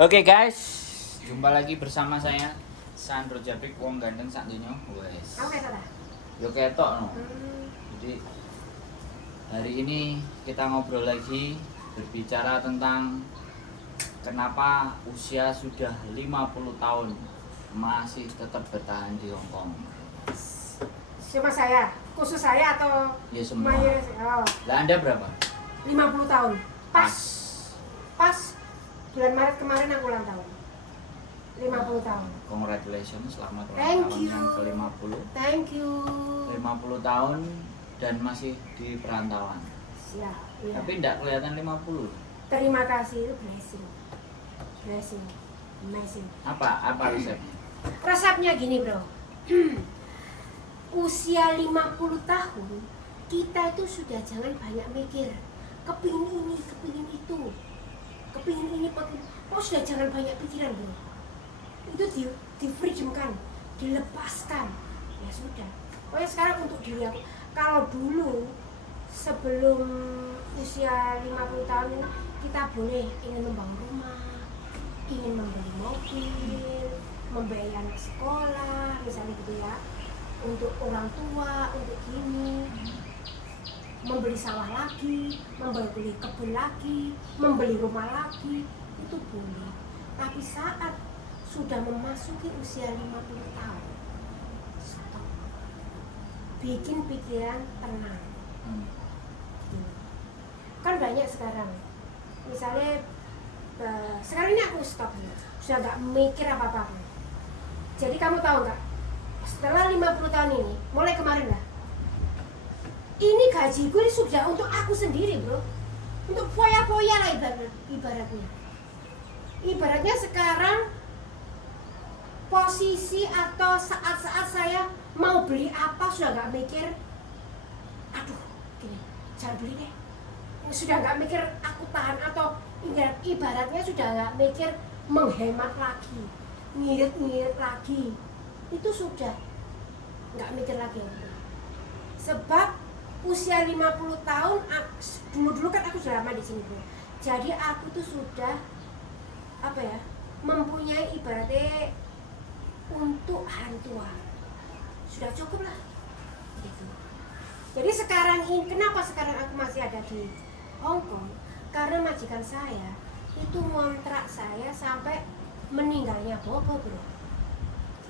Oke guys, jumpa lagi bersama saya Sandro Japik, wong ganteng sak donya. Wes. Kamu ketok ta? Yo ketok no. Jadi hari ini kita ngobrol lagi berbicara tentang kenapa usia sudah 50 tahun masih tetap bertahan di Hong Kong. Cuma saya, khusus saya atau Ya semua. mayoritas? Oh, Lah Anda berapa? 50 tahun. Pas bulan Maret kemarin aku ulang tahun. 50 tahun. Congratulations, selamat ulang Thank tahun you. yang ke-50. Thank you. 50 tahun dan masih di perantauan. Siap. Iya. Tapi enggak kelihatan 50. Terima kasih, itu blessing. Blessing. Amazing. Apa resepnya? Resepnya gini, Bro. Usia 50 tahun, kita itu sudah jangan banyak mikir. Kepingin ini, kepingin itu. Kepingin ini, kepingin. Oh, sudah jangan banyak pikiran, Bro. Itu di freedomkan, dilepaskan. Ya sudah. Pokoknya sekarang untuk diri aku. Kalau dulu sebelum usia 50 tahun ini kita boleh ingin membangun rumah, ingin membeli mobil, membayar anak sekolah, misalnya gitu ya, untuk orang tua, untuk gini, membeli sawah lagi, membeli kebun lagi, membeli rumah lagi, itu boleh. Tapi saat sudah memasuki usia 50 tahun, stop. Bikin pikiran tenang. Gitu. Kan banyak sekarang, misalnya sekarang ini aku stop ya, sudah nggak mikir apa-apa. Jadi kamu tahu nggak, setelah 50 tahun ini, mulai kemarin lah, ini gajiku ini sudah untuk aku sendiri, Bro. Untuk foya-foya lah ibaratnya. Ibaratnya sekarang posisi atau saat-saat saya mau beli apa sudah nggak mikir, aduh gini, jangan beli deh. Sudah nggak mikir aku tahan, atau ibaratnya sudah nggak mikir menghemat lagi, ngirit-ngirit lagi. Itu sudah nggak mikir lagi. Sebab usia 50 tahun, dulu kan aku sudah lama di sini, Bro. Jadi aku tuh sudah apa ya, mempunyai ibaratnya untuk hari tua. Sudah cukup lah. Gitu. Jadi sekarang ini, kenapa sekarang aku masih ada di Hong Kong? Karena majikan saya itu ngontrak saya sampai meninggalnya Bobo, Bro.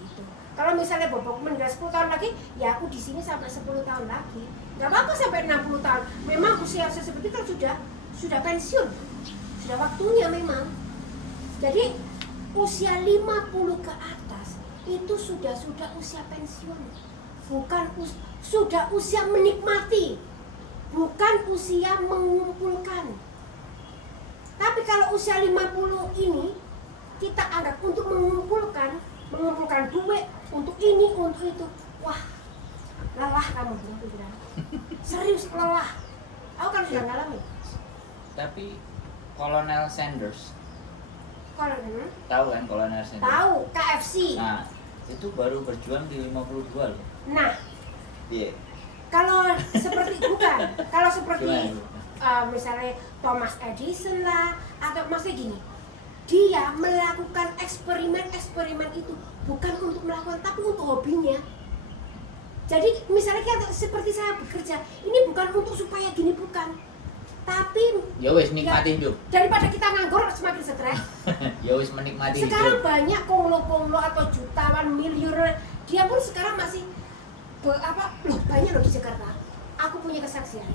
Gitu. Kalau misalnya Bobo meninggal 10 tahun lagi, ya aku di sini sampai 10 tahun lagi. Gak apa-apa sampai 60 tahun. Memang usia seperti kan sudah pensiun. Sudah waktunya memang. Jadi usia 50 ke atas itu sudah usia pensiun. Bukan sudah usia menikmati. Bukan usia mengumpulkan. Tapi kalau usia 50 ini kita anggap untuk mengumpulkan duit untuk ini, untuk itu. Wah, lelah kamu, Bro. Serius lelah. Aku kan sudah ngalamin. Tapi Kolonel Sanders, Kalau tahu kan Kolonel Sanders? tahu KFC. Nah, itu baru berjuang di 52 loh. Nah, Iya. kalau seperti bukan, kalau seperti Gimana? misalnya Thomas Edison lah, atau maksudnya gini, dia melakukan eksperimen itu bukan untuk melakukan, tapi untuk hobinya. Jadi misalnya kayak seperti saya bekerja, ini bukan untuk supaya gini, bukan, tapi Ya wis nikmati hidup. daripada kita nganggur semakin stres. Ya wis menikmati Sekarang hidup. banyak konglo-konglo atau jutawan, miliuner, dia pun sekarang masih banyak loh di Jakarta. Aku punya kesaksian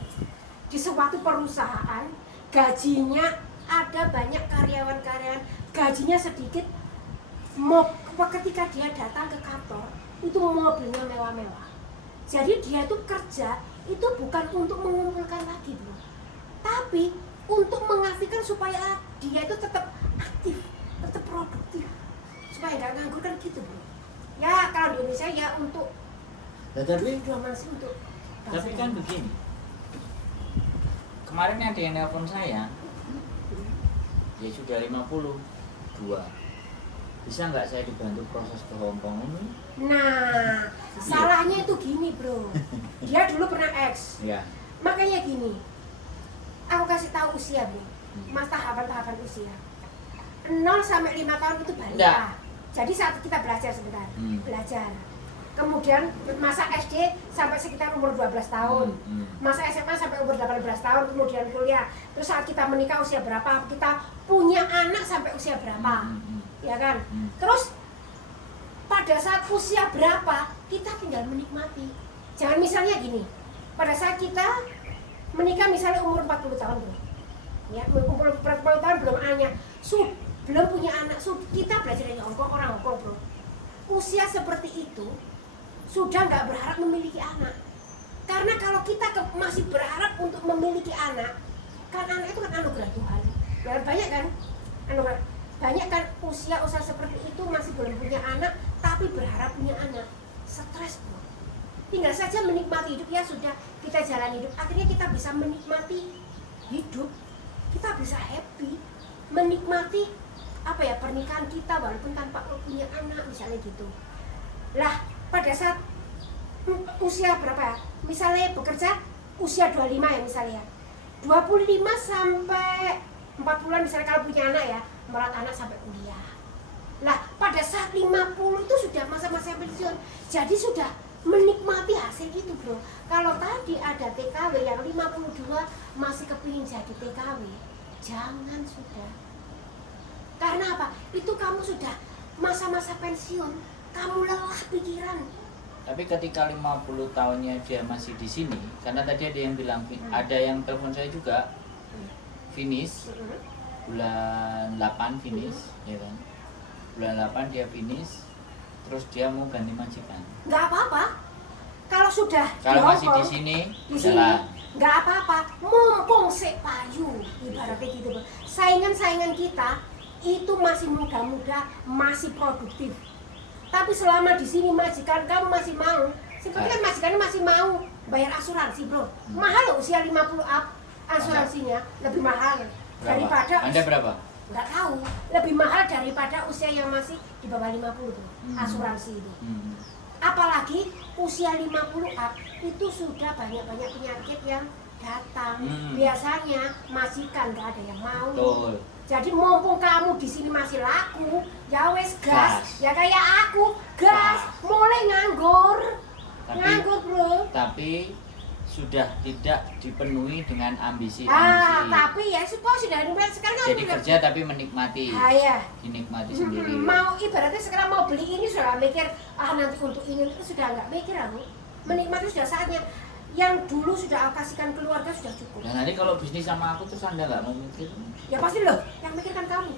di suatu perusahaan, gajinya ada banyak karyawan-karyawan, gajinya sedikit, ketika dia datang ke kantor itu mobilnya mewah-mewah. Jadi dia itu kerja itu bukan untuk mengumpulkan lagi, Bro, tapi untuk mengasihkan supaya dia itu tetap aktif, tetap produktif, supaya nggak nganggur kan gitu, Bro. Ya kalau di Indonesia ya untuk Nah, tapi masih untuk kan begini. Kemarin ada yang nelpon saya, ya sudah 52. Bisa nggak saya dibantu proses ke Hong Kong ini? Nah, salahnya itu gini, Bro. Dia dulu pernah X. Ya. Makanya gini, aku kasih tahu usia, Bro. Mas tahapan-tahapan usia. 0 sampai 5 tahun itu balita. Enggak. Jadi saat kita belajar sebentar, belajar. Kemudian masa SD sampai sekitar umur 12 tahun. Masa SMA sampai umur 18 tahun, kemudian kuliah. Terus saat kita menikah usia berapa, kita punya anak sampai usia berapa. Ya kan? Terus pada saat usia berapa, kita tinggal menikmati. Jangan misalnya gini, pada saat kita menikah misalnya umur 40 tahun bro. Ya, umur 40 tahun belum belum punya anak, kita belajar dari orang Hongkong bro. Usia seperti itu sudah nggak berharap memiliki anak. Karena kalau kita masih berharap untuk memiliki anak, kan anak itu kan anugerah Tuhan. Dan banyak kan anugerah. Banyak kan usia seperti itu masih belum punya anak, tapi berharap punya anak. Stres bro. Tinggal saja menikmati hidup, ya sudah kita jalan hidup. Akhirnya kita bisa menikmati hidup, kita bisa happy, menikmati pernikahan kita walaupun tanpa punya anak misalnya gitu. Lah pada saat usia berapa ya? Misalnya bekerja usia 25 ya misalnya. 25 sampai 40-an misalnya kalau punya anak ya, merawat anak sampai kuliah. Lah pada saat 50 itu sudah masa-masa pensiun. Jadi sudah menikmati hasil itu bro. Kalau tadi ada TKW yang 52 masih kepingin jadi TKW, jangan sudah. Karena apa? Itu kamu sudah masa-masa pensiun, kamu lelah pikiran. Tapi ketika 50 tahunnya dia masih di sini, karena tadi ada yang bilang, ada yang telepon saya juga, finish, bulan 8 finish, ya kan? Bulan 8 dia finish, terus dia mau ganti majikan. Nggak apa-apa. Kalau sudah kalau masih di sini, nggak apa-apa. Mumpung sik payu, ibaratnya gitu. Saingan-saingan kita itu masih muda-muda, masih produktif. Tapi selama di sini majikan kamu masih mau, seperti kan majikannya masih mau bayar asuransi bro. Mahal loh usia 50 up, asuransinya lebih mahal daripada. Anda berapa? Nggak tahu, lebih mahal daripada usia yang masih di bawah 50 tuh, asuransi itu. Apalagi usia 50 up itu sudah banyak-banyak penyakit yang datang. Biasanya majikan nggak ada yang mau. Betul. Jadi mumpung kamu di sini masih laku, ya wes gas. Ya kayak aku, gas. Mulai nganggur bro. Tapi sudah tidak dipenuhi dengan ambisi. Tapi ya sudah sekarang jadi kerja tapi menikmati. Ya. Dinikmati sendiri. Mau ibaratnya sekarang mau beli ini sudah gak mikir, nanti untuk ini itu sudah nggak mikir aku. Menikmati sudah saatnya. Yang dulu sudah kasihkan keluarga sudah cukup. Dan nanti kalau bisnis sama aku terus Anda nggak mau mikir? Ya pasti loh, yang mikirkan kamu.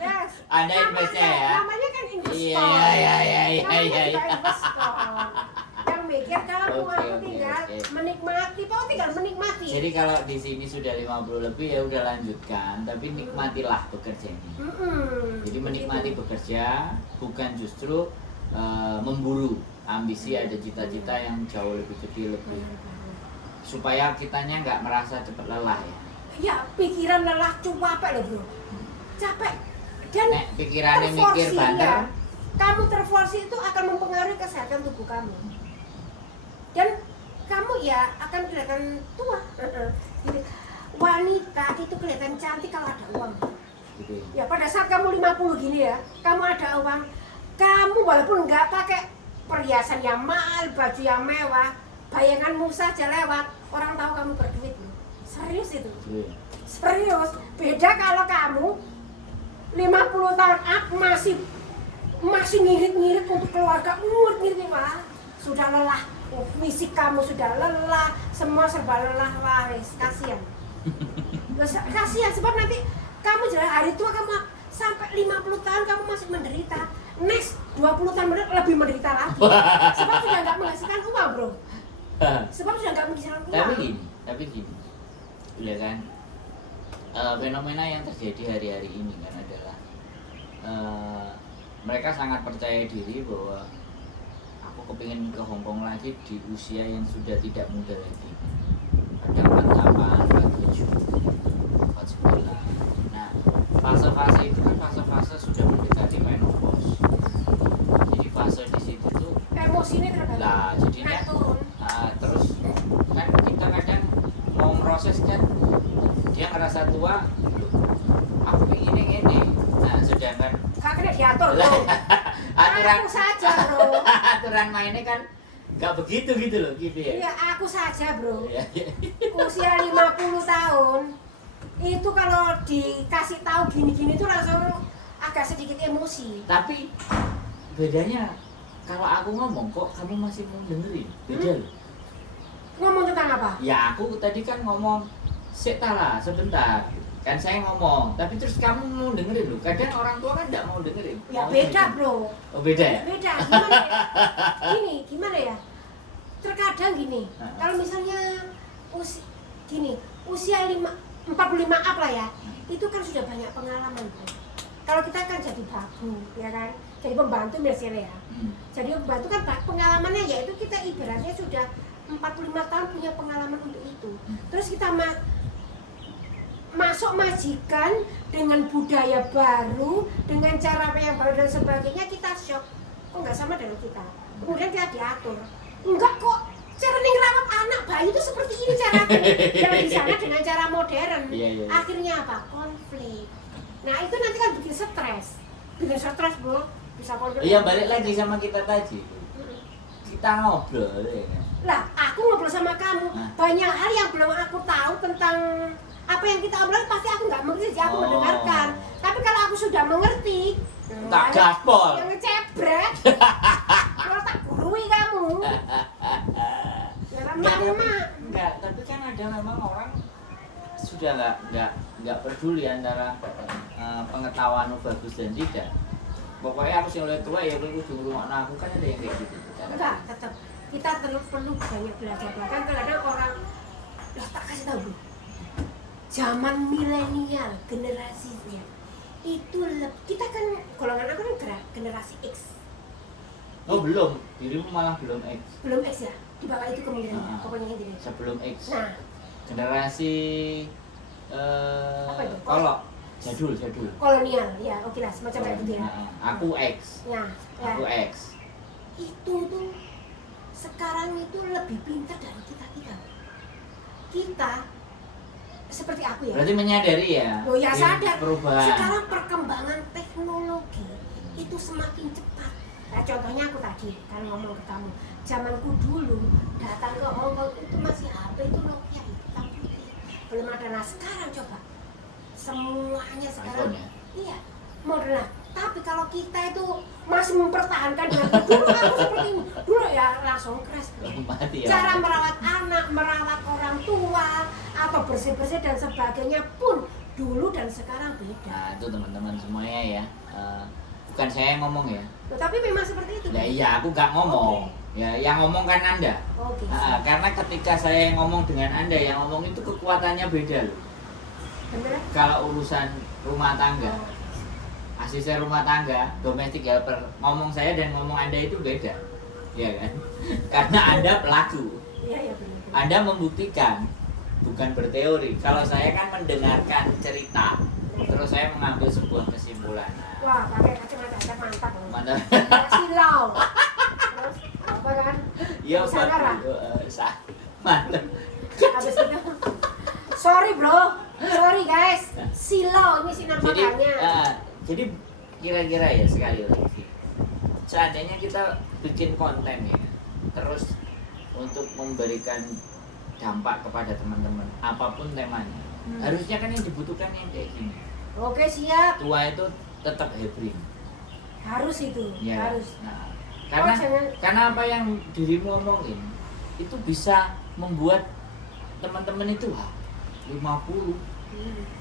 Yes. Anda investor ya? Namanya kan investor. Iya. Investor. Yang mikir kamu, aku tinggal menikmati. Kau tinggal menikmati. Jadi kalau di sini sudah 50 lebih ya udah lanjutkan, tapi nikmatilah bekerjanya. Jadi menikmati bekerja, bukan justru memburu ambisi, ada cita-cita yang jauh lebih gede, lebih supaya kitanya nggak merasa cepat lelah ya. Ya pikiran lelah capek loh bro, capek dan pikirannya mikir banter. Kamu terforsi itu akan mempengaruhi kesehatan tubuh kamu dan kamu ya akan kelihatan tua. Wanita itu kelihatan cantik kalau ada uang. Gitu. Ya pada saat kamu 50 gini ya, kamu ada uang, kamu walaupun nggak pakai perhiasan yang mahal, baju yang mewah, bayanganmu saja lewat, orang tahu kamu berduit. Serius itu. Serius. Beda kalau kamu 50 tahun up masih ngirit-ngirit untuk keluarga, ngirit wah, sudah lelah. Fisik kamu sudah lelah, semua serba lelah, wah, kasihan. Kasihan sebab nanti kamu jalan hari tua kamu sampai 50 tahun kamu masih menderita. Next 20 tahun lebih menderita lagi. Sebab sudah nggak menghasilkan uang bro. Sebab sudah nggak menghasilkan uang. Tapi gini, ya kan, fenomena yang terjadi hari-hari ini kan adalah mereka sangat percaya diri bahwa aku kepingin ke Hongkong lagi di usia yang sudah tidak muda lagi. Kadang 48, 47, 49. Nah, fase-fase itu kan fase-fase sudah mendekati menopause. Jadi fase di situ tuh emosinya terganggu. Lah, jadinya terus kan kita kadang mau proses kan dia ngerasa tua, bro. aturan Aku saja bro. aturan mainnya kan nggak begitu gitu loh gitu ya. Iya aku saja bro. Iya, iya. Usia 50 tahun itu kalau dikasih tahu gini-gini tuh langsung agak sedikit emosi. Tapi bedanya kalau aku ngomong kok kamu masih mau dengerin, beda loh. Ngomong tentang apa? Ya aku tadi kan ngomong lah sebentar. Kan saya ngomong, tapi terus kamu mau dengerin loh. Kadang orang tua kan nggak mau dengerin. Ya Mau beda dengerin. bro. Oh beda ya? Beda. Gimana ya? Gimana ya? Terkadang gini, Nah. kalau misalnya usia 45 up lah ya, itu kan sudah banyak pengalaman bro. Kalau kita kan jadi babu, ya kan, jadi pembantu misalnya ya. Jadi pembantu kan pengalamannya yaitu kita ibaratnya sudah 45 tahun punya pengalaman untuk itu. Terus kita masuk majikan dengan budaya baru, dengan cara yang baru dan sebagainya, kita shock. Kok nggak sama dengan kita? Kemudian kita diatur. Enggak kok, cara ngerawat anak bayi itu seperti ini caranya. Yang di sana dengan cara modern. Iya. Akhirnya apa? Konflik. Nah itu nanti kan bikin stres. Bikin stres bro, bisa konflik. Iya balik lagi sama kita tadi. Kita ngobrol ya kan. Lah, aku ngobrol sama kamu, banyak hal yang belum aku tahu tentang apa yang kita obrolin, pasti aku nggak mengerti, jadi aku mendengarkan. Tapi kalau aku sudah mengerti, tak gaspol. yang ngecebret, kalau tak gurui kamu. Enggak, tapi kan ada memang orang sudah nggak peduli antara pengetahuan bagus dan tidak. Pokoknya aku sih oleh tua ya aku cuma aku kan ada yang kayak gitu. Enggak, tetap kita perlu banyak belajar. Bahkan kadang orang, tak kasih tahu bro, zaman milenial generasinya itu kita kan golongan aku kan generasi X. Oh belum, dirimu malah belum X. Belum X ya, di bawah itu kemungkinan pokoknya intinya. Sebelum X. Nah, Generasi apa itu? jadul. Kolonial, ya oke lah semacam kayak gitu ya. Aku X. Nah, ya. Aku X. Itu tuh sekarang itu lebih pintar dari kita. Kita seperti aku ya. Berarti menyadari ya. Oh ya sadar. Perubahan. Sekarang perkembangan teknologi itu semakin cepat. Nah, contohnya aku tadi kan ngomong ke kamu, zamanku dulu datang ke Hongkong itu masih HP itu Nokia hitam putih, belum ada. Nah sekarang coba semuanya sekarang iPhone ya? iya modern. Tapi kalau kita itu masih mempertahankan dengan dulu aku seperti ini, dulu ya langsung crash. Mati ya. Cara merawat anak, merawat orang tua, atau bersih-bersih dan sebagainya pun dulu dan sekarang beda. Nah itu teman-teman semuanya ya. Bukan saya yang ngomong ya. Tapi memang seperti itu. Nah iya aku nggak ngomong. Ya yang ngomong kan Anda. Oke. Karena ketika saya yang ngomong dengan Anda, yang ngomong itu kekuatannya beda loh. Bener? Kalau urusan rumah tangga, asisten rumah tangga, domestic helper, ngomong saya dan ngomong Anda itu beda. Ya kan? Karena Anda pelaku. Iya benar. Anda membuktikan, bukan berteori. Kalau saya kan mendengarkan cerita, terus saya mengambil sebuah kesimpulan. Wah, pakai kacamata ada mantap. Mantap. Kayak silau. Terus apa kan? Iya, Sadar lah. mantap. Habis itu. Sorry bro, sorry guys. Silau ini sinar matanya. Jadi kira-kira ya sekali lagi, seandainya kita bikin konten ya, terus untuk memberikan dampak kepada teman-teman, apapun temanya, harusnya kan yang dibutuhkan yang kayak gini. Oke siap. Tua itu tetap hebring. Harus itu, Ya, harus. Nah, jangan. karena apa yang dirimu omongin itu bisa membuat teman-teman itu 50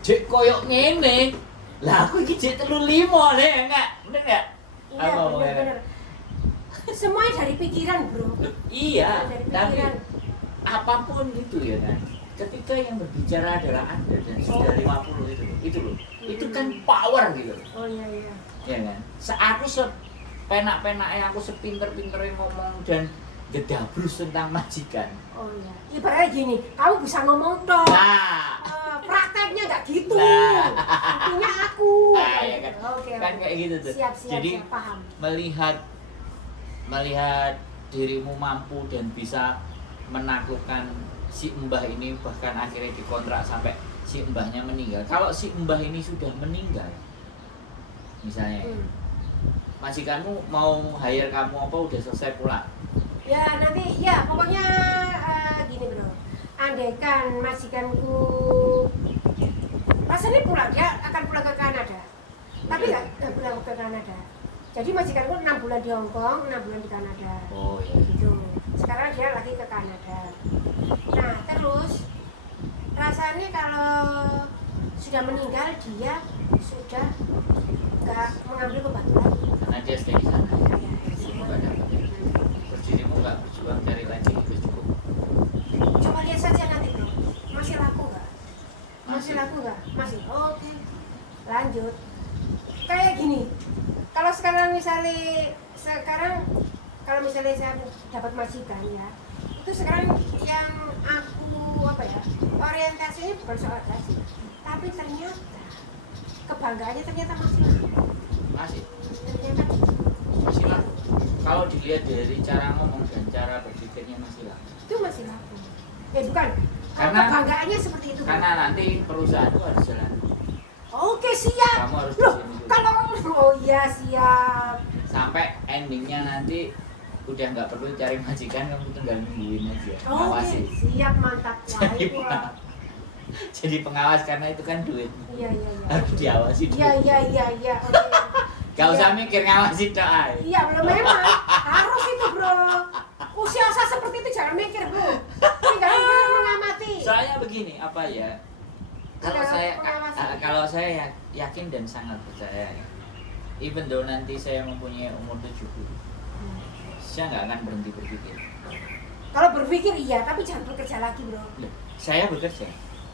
cek koyok ngene lah aku iki cek 35 le enggak bener enggak Iya benar. Semuanya dari pikiran bro. iya Dari tapi pikiran. apapun itu ya kan ketika yang berbicara adalah Anda dan sudah 50 itu loh itu kan power gitu loh. Oh iya Ya kan aku sepenak-penaknya aku sepinter-pinternya ngomong dan gedabrus tentang majikan. Oh iya. Ibaratnya gini, kamu bisa ngomong dong. Nah, Prakteknya nggak gitu. Nah. Intinya aku. Ya kan. Oke. Kan kayak gitu tuh. Siap, Jadi paham. melihat dirimu mampu dan bisa menaklukkan si mbah ini, bahkan akhirnya dikontrak sampai si mbahnya meninggal. Kalau si mbah ini sudah meninggal misalnya majikanmu mau hire kamu apa udah selesai pulang? Ya nanti ya pokoknya gini bro, andaikan majikanku rasanya pulang, dia akan pulang ke Kanada, tapi nggak pulang ke Kanada. Jadi majikanku 6 bulan di Hong Kong, 6 bulan di Kanada. Oh ya. Gitu. Sekarang dia lagi ke Kanada. Nah terus rasanya kalau sudah meninggal dia sudah nggak mengambil pembantu lagi. Karena dia stay di sana. Ya, Dirimu nggak dapat. Terus dirimu nggak berjuang cari lagi itu cukup. coba lihat saja nanti bro, masih laku nggak? Masih Masih. laku nggak? Masih. Oke. Lanjut. Kayak gini. Kalau sekarang kalau misalnya saya dapat majikan ya, itu sekarang yang aku orientasinya bukan soal gaji, tapi ternyata kebanggaannya ternyata masih laku. Masih. Ternyata Masih lah. Kalau dilihat dari cara ngomong dan cara berpikirnya masih lah. itu masih laku. Bukan. Karena- Kebanggaannya seperti itu. Karena nanti perusahaan itu harus jalan. Oke siap. Kamu harus Loh, di sini dulu. kalau oh iya siap. Sampai endingnya nanti udah nggak perlu cari majikan, kamu tinggal nungguin aja. Oke Ngawasi. siap mantap. Wah, Jadi itu lah. Jadi pengawas karena itu kan duit. Iya iya iya. Harus diawasi dulu. Iya. Oke. Gak usah Iya. mikir ngawasi doa. Iya belum memang harus itu bro. Usia saya seperti itu jangan mikir bro. Tinggal mengamati. Soalnya begini, apa ya? Kalau Tinggal saya pengawasan. kalau saya yakin dan sangat percaya, even though nanti saya mempunyai umur 70, saya nggak akan berhenti berpikir. Kalau berpikir iya, tapi jangan bekerja lagi bro. Loh, saya bekerja.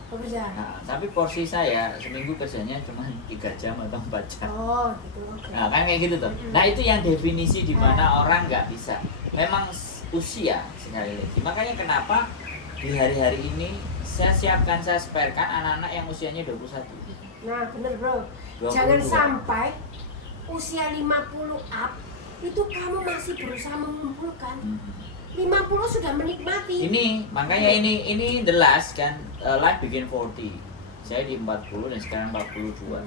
Bekerja. Nah, tapi porsi saya seminggu kerjanya cuma 3 jam atau 4 jam. Oh gitu. Oke. Nah, kan kayak gitu tuh. Mm-mm. Nah, itu yang definisi di mana orang nggak bisa. Memang usia sekali lagi. Makanya kenapa di hari-hari ini saya siapkan, saya sparekan anak-anak yang usianya 21. Nah bener bro. 22. Jangan sampai usia 50 up itu kamu masih berusaha mengumpulkan. 50 sudah menikmati. Ini makanya ini the last kan, life begin 40. Saya di 40 dan sekarang 42.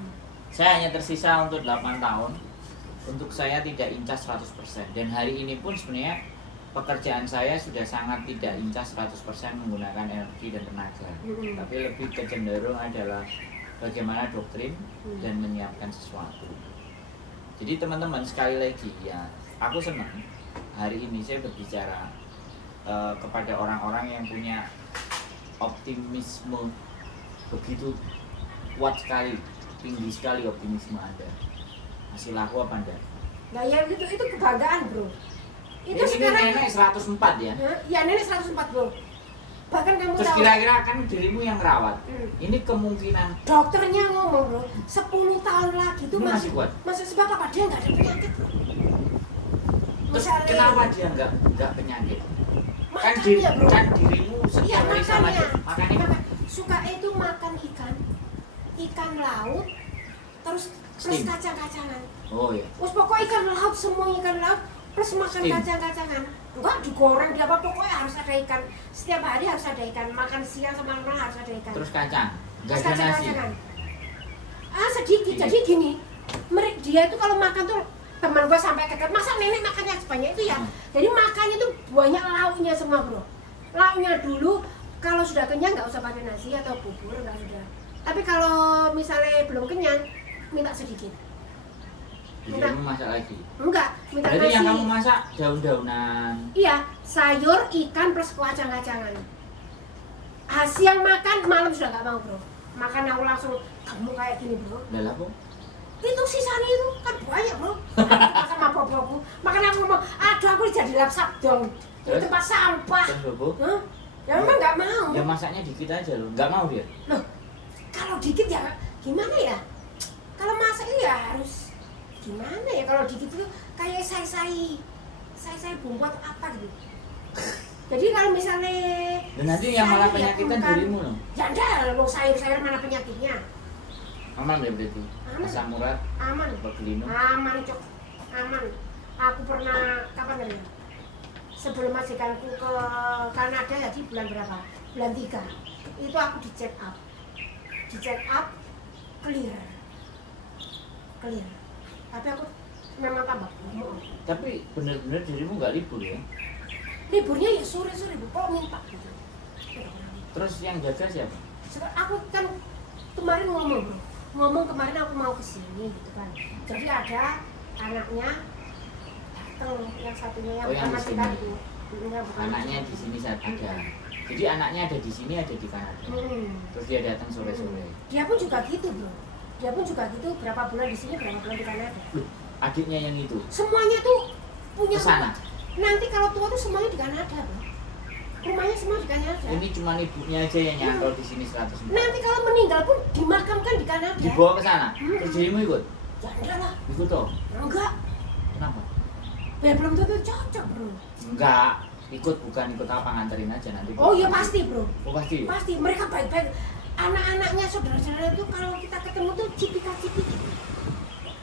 Saya hanya tersisa untuk 8 tahun untuk saya tidak incas 100%. Dan hari ini pun sebenarnya pekerjaan saya sudah sangat tidak incas 100% menggunakan energi dan tenaga. Tapi lebih kecenderung adalah bagaimana doktrin dan menyiapkan sesuatu. Jadi teman-teman sekali lagi ya, aku senang hari ini saya berbicara kepada orang-orang yang punya optimisme begitu kuat sekali, tinggi sekali optimisme Anda. Masih laku apa Anda? Nah ya itu kebanggaan bro. Itu Ini sekarang nenek 104 ya. Hah? Ya nenek 104 bro. Bahkan kamu Terus tahu kira-kira kan dirimu yang rawat. Hmm. Ini kemungkinan dokternya ngomong bro 10 tahun lagi tuh Ini masih kuat? masih sebab apa dia nggak ada penyakit bro. terus Misalnya kenapa ini, dia nggak penyakit? makanya bro. Kan dirimu Iya setiap hari sama makanya. dia. Makanya Suka itu makan ikan laut terus plus Steam. kacang-kacangan. oh ya. Terus pokok ikan laut semua ikan laut plus makan Steam. kacang-kacangan. Enggak digoreng dia apa pokoknya harus ada ikan. Setiap hari harus ada ikan. Makan siang sama malam harus ada ikan. Terus kacang, nggak Terus ada nasi. kacang-kacangan. Sedikit. Iya. Jadi gini, dia itu kalau makan tuh teman gua sampai keket, masa nenek makannya sebanyak itu ya? Hmm. Jadi makannya tuh banyak lauknya semua bro. Lauknya dulu, kalau sudah kenyang nggak usah pakai nasi atau bubur, nggak sudah. Tapi kalau misalnya belum kenyang, minta sedikit. Jadi kamu masak lagi. Enggak, minta Berarti nasi. yang kamu masak daun-daunan. Iya, sayur, ikan plus kacang-kacangan. Siang makan, malam sudah nggak mau bro. Makan aku langsung kamu kayak gini bro. Lah apa? Itu sisanya itu kan banyak bro. Sama bobo-bobo. Makanya aku ngomong, aduh aku jadi lapsap dong. Di Terus? tempat sampah. Terus bobo? Hah? Ya memang nggak mau. Ya masaknya dikit aja loh. Nggak mau dia. Loh, kalau dikit ya gimana ya? Kalau masak itu ya harus gimana ya? Kalau dikit itu kayak say bumbu atau apa gitu. Jadi kalau misalnya Dan nanti yang malah sayur ya penyakitan bukan- dirimu loh. Ya enggak, lo sayur-sayur mana penyakitnya? Aman ya berarti. Aman. Asam urat, Aman. Bagelino. Aman cok, aman. Aku pernah kapan tadi? Sebelum majikanku ke Kanada jadi bulan berapa? Bulan 3. Itu aku di check up, clear. Tapi aku memang tambah gemuk. Tapi bener-bener dirimu nggak libur ya? Liburnya ya sore-sore Bu, kok minta gitu. Terus yang jaga siapa? Aku kan kemarin ngomong bro, ngomong kemarin aku mau kesini gitu kan. Jadi ada anaknya datang, yang satunya yang Oh, yang bukan di masih sini. tadi. Yang bukan Anaknya masih di sini saat ada. Jadi anaknya ada di sini, ada di Kanada. Terus dia datang sore-sore. Dia pun juga gitu bro. Dia pun juga gitu, berapa bulan di sini, berapa bulan di Kanada. Loh, adiknya yang itu Semuanya tuh punya kesana. nanti kalau tua tuh semuanya di Kanada bro. Rumahnya semua di Kanada. Ini cuma ibunya aja yang nyantol di sini 100 Nanti kalau meninggal pun dimakamkan di Kanada. dibawa ke sana. Terus dirimu ikut? Ya enggak lah. Ikut toh? Enggak. Kenapa? Ya belum tentu cocok bro. Enggak, ikut bukan ikut apa nganterin aja nanti. Oh iya pasti bro. Oh pasti. Pasti mereka baik-baik. Anak-anaknya saudara-saudara itu kalau kita ketemu tuh cipika-cipiki.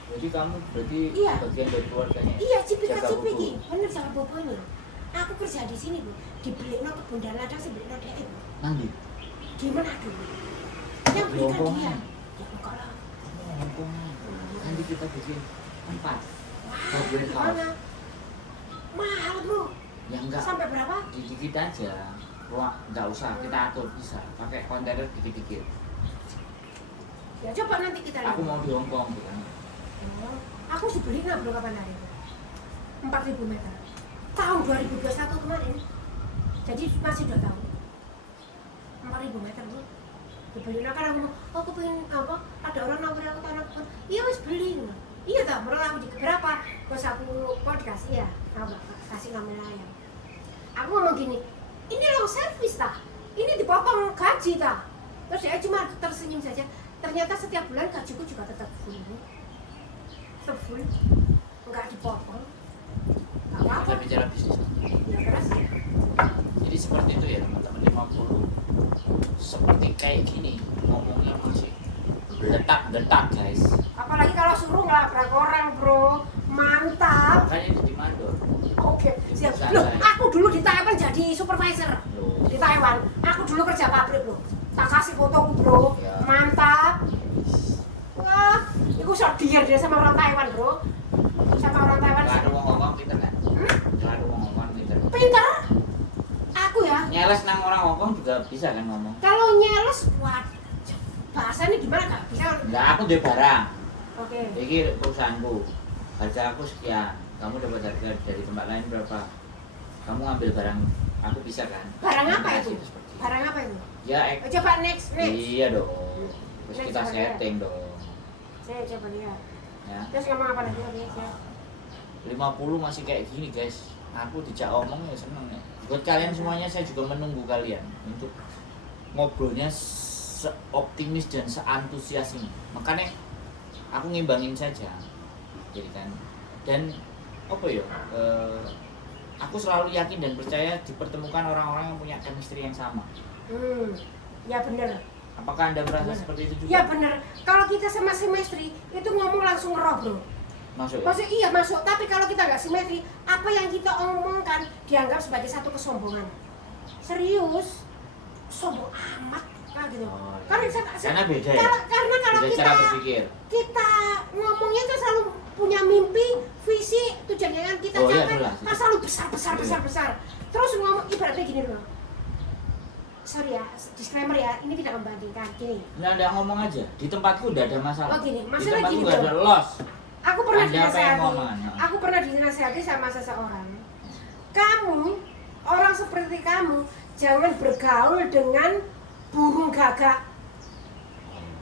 Jadi kamu berarti Iya. bagian dari keluarganya. Iya Jaga cipika-cipiki. buku. Bener sama bapaknya. Aku kerja di sini bu. Dibeliin kebun dan ladang sih beliin dek bu. Nanti. Di mana dulu? Yang Di belikan Hongkong. dia. Ya enggak lah. Hongkong. Nanti kita bikin tempat. Wah, Beli di kaos. mana? Mahal bro. Ya enggak. Sampai berapa? Dikit-dikit aja. Ruang enggak usah kita atur bisa. Pakai kontainer dikit-dikit. Ya coba nanti kita lihat. Aku mau di Hongkong gitu kan. Oh, aku sih beli nggak bro kapan hari? 4.000 meter. Tahun 2021 kemarin. Jadi masih 2 tahun. 4.000 meter bro. Dibeli kan aku mau, oh aku pengen apa? Ada orang nawarin aku tanah kebun. Iya wes beli. Iya tak, menurut aku juga berapa? Terus aku podcast, iya. Aku kasih kamera ya. Aku ngomong gini, ini long service tak? Ini dipotong gaji tak? Terus dia cuma tersenyum saja. Ternyata setiap bulan gajiku juga tetap full. Tetap full. Enggak dipotong. Enggak apa-apa. Kita bicara bisnis. Ya keras ya. Jadi seperti itu ya teman-teman 50. Seperti kayak gini ngomongnya masih detak guys. Apalagi kalau suruh ngelabrak orang bro. Mantap. Makanya itu di mandor. Oke, siap. Santai. Loh, aku dulu di Taiwan jadi supervisor. Loh. Di Taiwan, aku dulu kerja pabrik bro. Tak kasih fotoku bro. Ya. Mantap. Wah, itu sok dier dia sama orang Taiwan bro. Sama orang Taiwan. Lalu wong Hongkong pinter kan? Lalu wong Hongkong pinter. Pinter. Aku ya. Nyeles nang orang Hongkong juga bisa kan ngomong. Kalau nyeles, wah, bahasanya gimana kak? Bisa? Enggak, aku duwe barang. Oke. Iki perusahaanku. Harga aku sekian. Kamu dapat harga dari tempat lain berapa? Kamu ambil barang aku bisa kan? Barang apa itu? Komunikasi seperti itu. Barang apa itu? Ya, Oh, coba next. iya dong. Terus Next, kita coba setting dong. Saya coba lihat. Ya. Terus ngomong apa lagi? Oke, saya. 50 masih kayak gini guys. Aku dijak omong ya seneng ya. Buat kalian semuanya saya juga menunggu kalian untuk ngobrolnya seoptimis dan seantusias ini. Makanya aku ngimbangin saja. Jadi kan dan apa ya? Aku selalu yakin dan percaya dipertemukan orang-orang yang punya chemistry yang sama. Ya bener. Apakah Anda merasa Bener. seperti itu juga? Ya bener. Kalau kita sama simetri itu ngomong langsung ngeroh bro. Masuk ya? Maksudnya iya masuk. Tapi kalau kita nggak simetri, apa yang kita omongkan dianggap sebagai satu kesombongan. Serius, sombong amat kan gitu. Oh, iya. Karena Karena beda ya? Karena kalau Beda kita cara berpikir. kita ngomongnya kan selalu punya mimpi, visi, tujuan yang kita Oh, iya, capai jelas. kan selalu besar. Iya. Terus ngomong ibaratnya gini loh. Sorry ya, disclaimer ya, ini tidak membandingkan gini. Nah, Anda ngomong aja. Di tempatku udah ada masalah. Oh gini, Di masalah tempatku gini nggak ada bro. loss. Aku pernah Anda apa yang dinasehati. ngomong? Aku pernah dinasehati sama seseorang. Kamu, orang seperti kamu, jangan bergaul dengan burung gagak.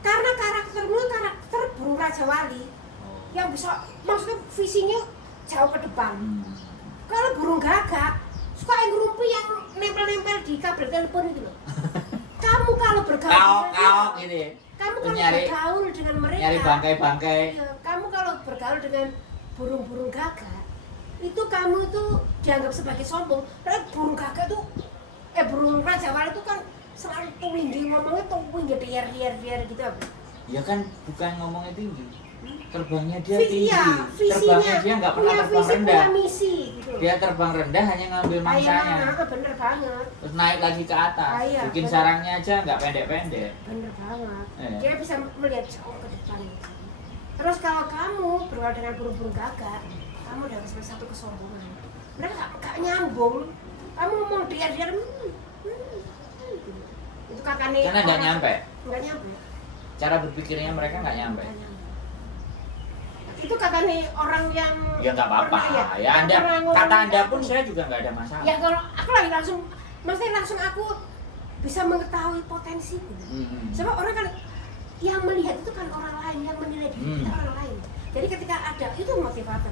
Karena karaktermu karakter burung Raja Wali yang bisa, maksudnya visinya jauh ke depan. Kalau burung gagak suka yang ngerumpi yang nempel-nempel di kabel telepon itu loh. Kamu kalau bergaul Kaok gitu ya. kamu Terus kalau bergaul dengan mereka, nyari bangkai-bangkai. iya, kamu kalau bergaul dengan burung-burung gagak, itu kamu itu dianggap sebagai sombong. Karena burung gagak tuh, burung Raja Wali itu kan selalu tinggi, ngomongnya tinggi, dier gitu apa? Ya kan bukan ngomongnya tinggi. Terbangnya dia Iya, tinggi. visinya, Terbangnya dia nggak pernah punya terbang visi, rendah. punya misi gitu. Dia terbang rendah hanya ngambil mangsanya. Bener banget, Terus naik lagi ke atas. Iya, Bikin bener. sarangnya aja nggak pendek-pendek. bener banget. Iya. Dia bisa melihat jauh ke depan. Terus Terus kalau kamu berulang dengan burung-burung gagak, kamu udah sampai satu kesombongan. Mereka gak nyambung. Kamu mau dia itu kakaknya. Karena nggak nyampe. Nggak nyampe. Cara berpikirnya mereka nggak nyampe. Nggak nyampe. Itu kakaknya orang yang. Ya nggak apa-apa. pernah Ya Anda, pernah ngomong kata Anda aku. pun saya juga nggak ada masalah. Ya kalau aku lagi langsung, maksudnya langsung aku bisa mengetahui potensi. Sebab orang kan yang melihat itu kan orang lain, yang menilai diri kita orang lain. Jadi ketika ada itu motivator,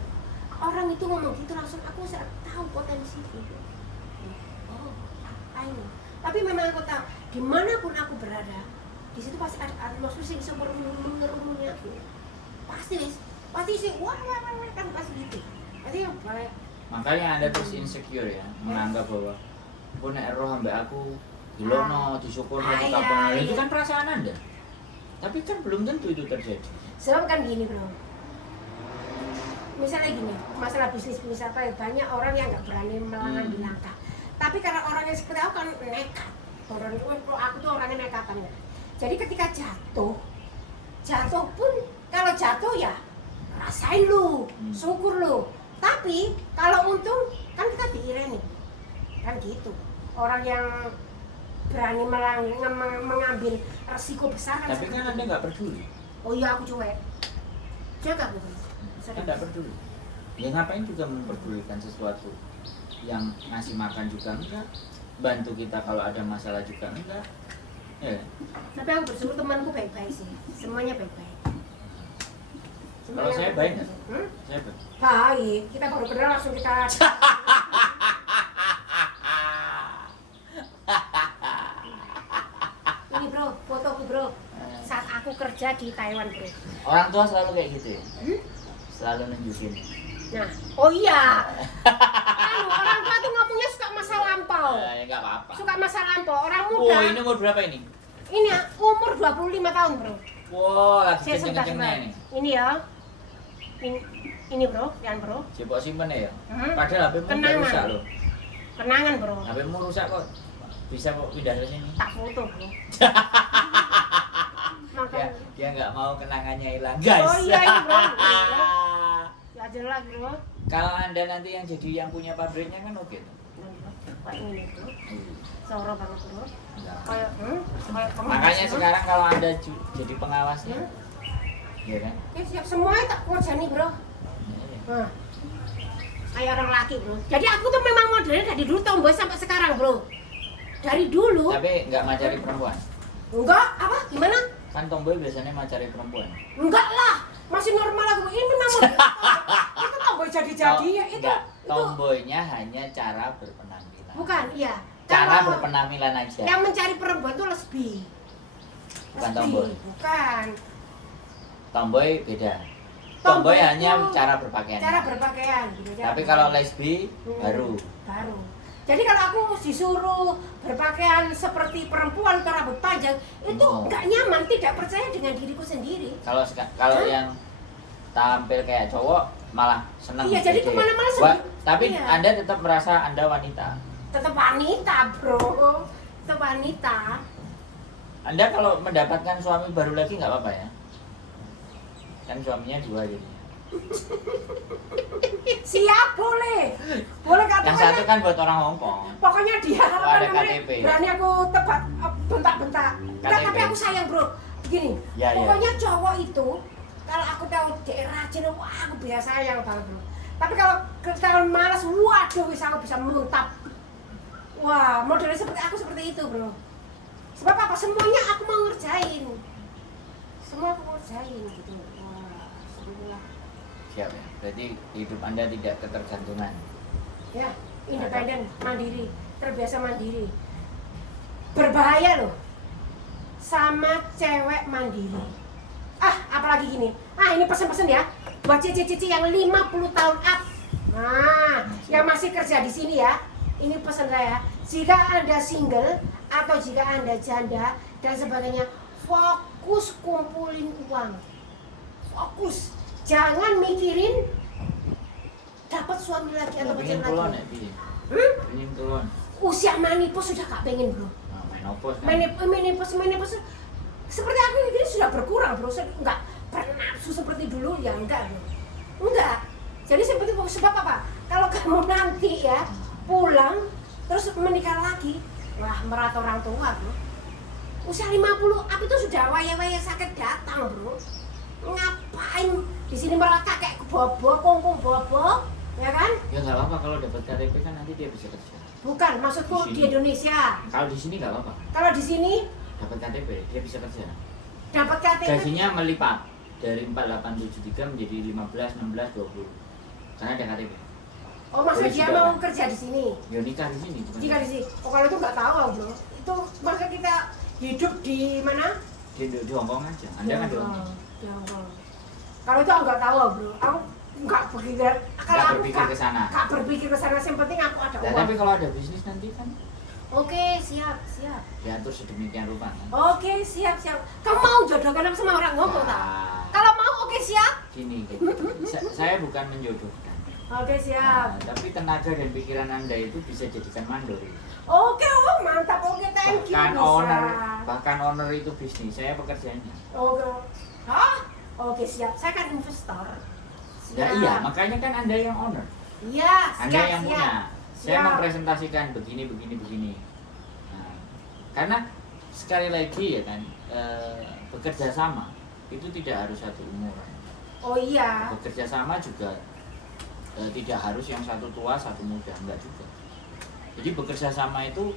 orang itu ngomong gitu langsung aku bisa tahu potensi itu. Oh, ini. Tapi memang aku tahu dimanapun aku berada, di situ pasti ada atmosfer yang bisa mengerumuni aku. Pasti sih, wah kan pasti gitu. Pasti yang baik. Makanya Anda terus insecure ya, menganggap bahwa aku nek roh ambek aku dilono, disyukurno, dikabulno. iya. Itu kan perasaan Anda. Tapi kan belum tentu itu terjadi. Sebab kan gini bro, misalnya gini, masalah bisnis apa ya, banyak orang yang nggak berani mengambil langkah. Tapi karena orang yang seperti aku kan nekat. Aku tuh orangnya nekatan ya. Jadi ketika jatuh pun kalau jatuh ya rasain lu, syukur lu. Tapi kalau untung kan kita diiringi, kan gitu. Orang yang berani mengambil resiko besar kan. Tapi kan Anda nggak peduli. Oh iya aku cuek. Cuek aku. Anda nggak peduli. Ya ngapain juga memperdulikan sesuatu yang ngasih makan juga enggak, bantu kita kalau ada masalah juga enggak. Ya. Tapi aku bersyukur temanku baik-baik sih. Semuanya baik-baik. Kalau saya baik nggak? Saya baik. Baik. Kita baru kenal langsung kita. Ini bro, fotoku bro. Saat aku kerja di Taiwan bro. Orang tua selalu kayak gitu ya? Selalu nunjukin. Nah, oh iya. Orang tua tuh ngomongnya suka masa lampau. Ya nggak apa-apa. Suka masa lampau. Orang muda. Oh ini umur berapa ini? Ini umur 25 tahun bro. Wow, lagi Saya kenceng-kencengnya ini. Ini ya. Ini bro, yang bro. Coba simpen ya. Hmm? Padahal HP-mu udah Kenangan. rusak loh. Kenangan bro. HP-mu rusak kok. Bisa kok pindah ke sini. Tak foto bro. Makanya. Dia nggak mau kenangannya hilang, guys. Oh iya ini bro. Ya jelas bro. Kalau Anda nanti yang jadi yang punya pabriknya kan oke tuh. Kayak ini bro. Soro banget bro. Enggak. Kayak kayak Makanya sekarang kalau Anda jadi pengawasnya, ya kan? Ya siap semuanya tak kerjani bro. Nah, kayak orang laki bro. Jadi aku tuh memang modelnya dari dulu tomboy sampai sekarang bro. Dari dulu. Tapi nggak macari perempuan. Enggak, apa? Gimana? Kan tomboy biasanya macari perempuan. Enggak lah, masih normal aku. Ini memang model. Itu tomboy jadi-jadi ya itu. Enggak, Itu tomboynya hanya cara berpenampilan. bukan, iya. Cara Kalau berpenampilan aja. yang mencari perempuan itu lesbi. Bukan tomboy. Bukan. Tomboy beda. Tomboy Tomboy itu hanya cara berpakaian. Cara berpakaian gitu. Tapi kalau lesbi baru. Baru. Jadi kalau aku disuruh berpakaian seperti perempuan rambut panjang, itu nggak nyaman, tidak percaya dengan diriku sendiri. Kalau yang tampil kayak cowok malah senang. Iya, jadi kemana-mana sedih. Tapi Iya. Anda tetap merasa Anda wanita. Tetap wanita, bro. Tetap wanita. Anda kalau mendapatkan suami baru lagi nggak apa-apa ya? Kan suaminya 2 jadi. Siap, boleh. Boleh kata Yang satu kan buat orang Hongkong. pokoknya dia ada KTP. berani aku tebak bentak-bentak. Enggak, KTP. tapi aku sayang, bro. Begini. Ya, ya. Pokoknya cowok itu kalau aku tahu dia rajin, wah aku biasa sayang banget, bro. Tapi kalau malas, waduh, bisa aku bisa meluntap. Wah, modelnya seperti itu, bro. Sebab apa? Semuanya aku mau ngerjain. Semua aku mau ngerjain gitu. Wah, alhamdulillah. Siap ya. Berarti hidup Anda tidak ketergantungan. Ya, independen, mandiri, terbiasa mandiri. Berbahaya loh sama cewek mandiri. Apalagi gini. Ini pesan-pesan ya buat cici-cici yang 50 tahun up. Nah, yang masih kerja di sini ya. Ini pesan saya. Jika Anda single atau jika Anda janda dan sebagainya, fokus kumpulin uang. Fokus. Jangan mikirin dapat suami lagi atau pacar Pengen tulon ya, lagi. Bi? Hmm? Pengen tulon. Usia menopause sudah gak pengen bro. Nah, menopause kan. Menopause seperti aku ini sudah berkurang bro. Saya nggak pernah nafsu seperti dulu ya enggak bro. Enggak. Jadi seperti sebab apa? Kalau kamu nanti ya pulang terus menikah lagi, wah merat orang tua bro. Usia 50 up itu sudah waya-waya sakit datang bro. Ngapain di sini merat kakek bobo, kongkong bobo, ya kan? Ya nggak apa-apa, kalau dapat KTP kan nanti dia bisa kerja. Bukan, maksudku di Indonesia. Kalau di sini nggak apa-apa. Kalau di sini Dapat KTP dia bisa kerja. dapat KTP. Gajinya melipat dari 4873 menjadi 15, 16, 20. Karena ada KTP. Oh, masa Boleh dia juga, mau kan? kerja di sini? Ya nikah di sini. bukan? Jika di sini. Oh, kalau itu nggak tahu bro. Itu masa kita hidup di mana? Di Hongkong aja. Anda kan di Hongkong. Di Hongkong. Kalau itu aku nggak tahu bro. Aku nggak berpikir. Kalau Nggak aku berpikir ke sana. nggak berpikir ke sana. Yang penting aku ada Nah, uang. tapi kalau ada bisnis nanti kan Oke, siap, siap. diatur sedemikian rupa kan. Oke, siap, siap. Kamu mau jodohkan aku sama orang Hongkong tak? Nah, Kalau mau, oke siap. gini. Saya bukan menjodohkan. Oke, siap. Nah, tapi tenaga dan pikiran Anda itu bisa jadikan mandor. Oke, oh mantap. Oke, thank you. Bahkan owner itu bisnis, saya pekerjaannya. Oke. Hah? Oke, siap. Saya kan investor. Ya iya, makanya kan Anda yang owner. Iya, siap, Anda yang siap. punya. Saya Siap. mempresentasikan begini. Nah, karena sekali lagi ya kan, bekerja sama itu tidak harus satu umur. Oh iya. Bekerja sama juga tidak harus yang satu tua satu muda, enggak juga. Jadi bekerja sama itu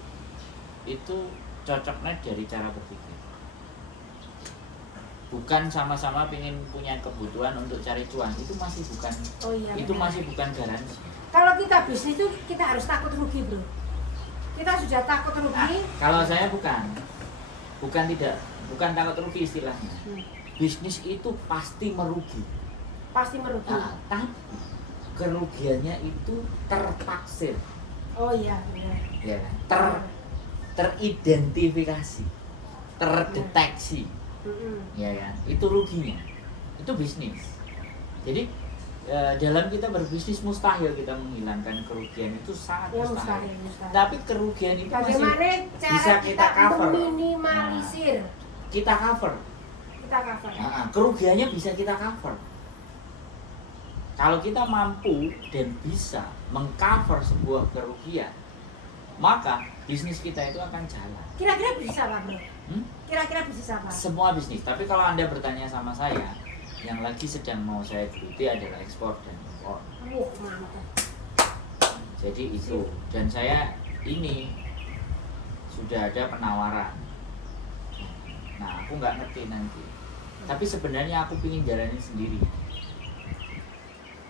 cocoknya dari cara berpikir. Bukan sama-sama pengen punya kebutuhan untuk cari cuan, itu masih bukan. Oh iya. Itu benar. masih bukan garansi. Kalau kita bisnis itu kita harus takut rugi, bro. Kita sudah takut rugi. Kalau saya bukan takut rugi istilahnya. Bisnis itu pasti merugi. Pasti merugi. Tapi kerugiannya itu tertaksir. Oh iya, benar. Ya kan? Teridentifikasi, terdeteksi. Ya kan? Itu ruginya. Itu bisnis. Jadi dalam kita berbisnis mustahil kita menghilangkan kerugian, itu sangat Ya, mustahil. mustahil. Tapi kerugian itu Bagaimana masih cara bisa kita cover. meminimalisir? Kita cover. Kita cover. Kerugiannya bisa kita cover. Kalau kita mampu dan bisa mengcover sebuah kerugian, maka bisnis kita itu akan jalan. Kira-kira bisa apa, bro? Kira-kira bisa apa? Semua bisnis. Tapi kalau Anda bertanya sama saya, yang lagi sedang mau saya geluti adalah ekspor dan impor. Mantap. Jadi itu, dan saya ini sudah ada penawaran. Nah, aku nggak ngerti nanti. Tapi sebenarnya aku ingin jalanin sendiri.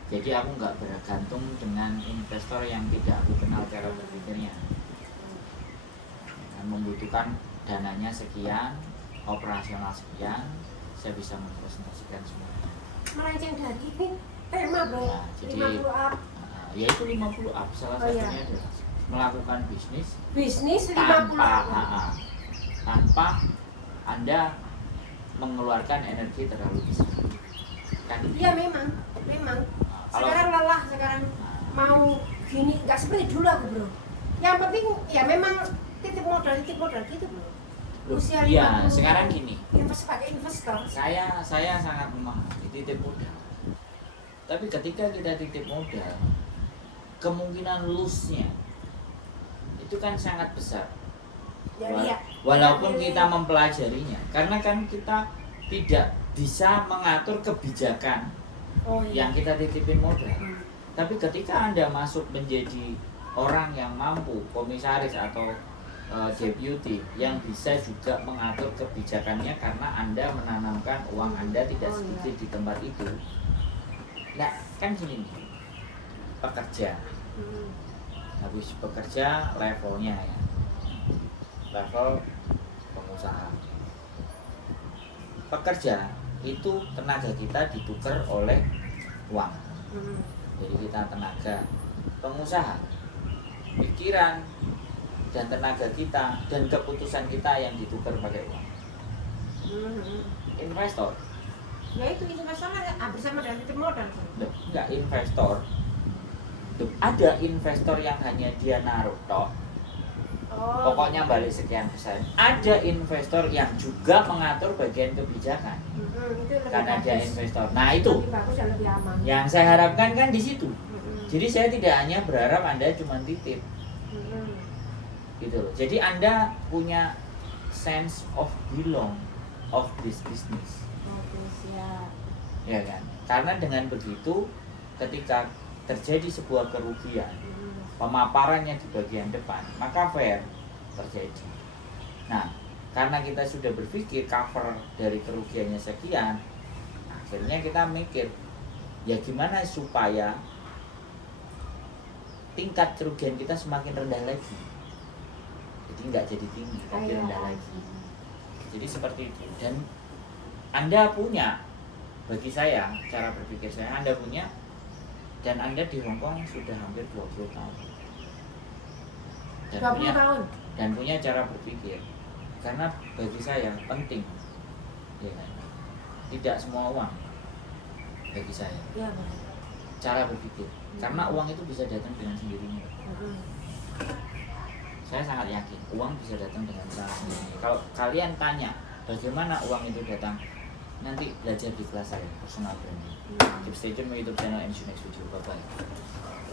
Jadi aku nggak bergantung dengan investor yang tidak aku kenal cara berpikirnya. Dan membutuhkan dananya sekian, operasional sekian, saya bisa mempresentasikan semuanya. Melenceng dari tema, bro. Nah, jadi 50 up. Yaitu 50 up, salah satunya adalah melakukan bisnis Bisnis 50 tanpa up. tanpa Anda mengeluarkan energi terlalu besar. Kan? Iya memang. Kalau- Sekarang lelah, sekarang mau gini, nggak seperti dulu aku, bro. Yang penting ya memang titip modal gitu, bro. Usia Iya, 50. sekarang gini. Pakai investor. Saya sangat memahami titip modal. Tapi ketika kita titip modal, kemungkinan lose-nya itu kan sangat besar. Ya, iya. Walaupun Ya, kita mempelajarinya, karena kan kita tidak bisa mengatur kebijakan Oh iya. yang kita titipin modal. Tapi ketika Anda masuk menjadi orang yang mampu, komisaris atau deputy yang bisa juga mengatur kebijakannya karena Anda menanamkan uang Anda tidak sedikit di tempat itu. Nah, kan gini nih, pekerja habis bekerja levelnya ya, level pengusaha. Pekerja itu tenaga kita ditukar oleh uang. Jadi kita tenaga. Pengusaha, pikiran dan tenaga kita dan keputusan kita yang ditukar pakai uang. Investor, Ya itu investor hampir sama dengan titip modal. loh, enggak investor. Loh, ada investor yang hanya dia naruh tok. Oh. Pokoknya balik sekian persen. Ada investor yang juga mengatur bagian kebijakan Itu lebih karena dia bagus. investor. Nah itu Lebih bagus dan lebih aman. yang saya harapkan kan di situ. Mm-mm. Jadi saya tidak hanya berharap Anda cuma titip, Mm-mm. gitu loh. Jadi Anda punya sense of belong of this business, Oke, siap. ya kan? Karena dengan begitu, ketika terjadi sebuah kerugian, Mm-mm. pemaparannya di bagian depan, maka fair terjadi. Nah, karena kita sudah berpikir cover dari kerugiannya sekian, akhirnya kita mikir, ya gimana supaya tingkat kerugian kita semakin rendah lagi. Jadi nggak jadi tinggi, tapi Kayak- rendah lagi. Jadi seperti itu. Dan Anda punya, bagi saya, cara berpikir saya, Anda punya, dan Anda di Hong Kong sudah hampir 20 tahun. Dan 20 punya, tahun. dan punya cara berpikir. Karena bagi saya penting, ya kan? Tidak semua uang bagi saya. Iya, benar. Cara berpikir. Karena uang itu bisa datang dengan sendirinya. Mm-mm. Saya sangat yakin uang bisa datang dengan cara sendirinya. Kalau kalian tanya bagaimana uang itu datang, nanti belajar di kelas saya personal branding. Keep stay tune with YouTube channel and see you next video. Bye bye.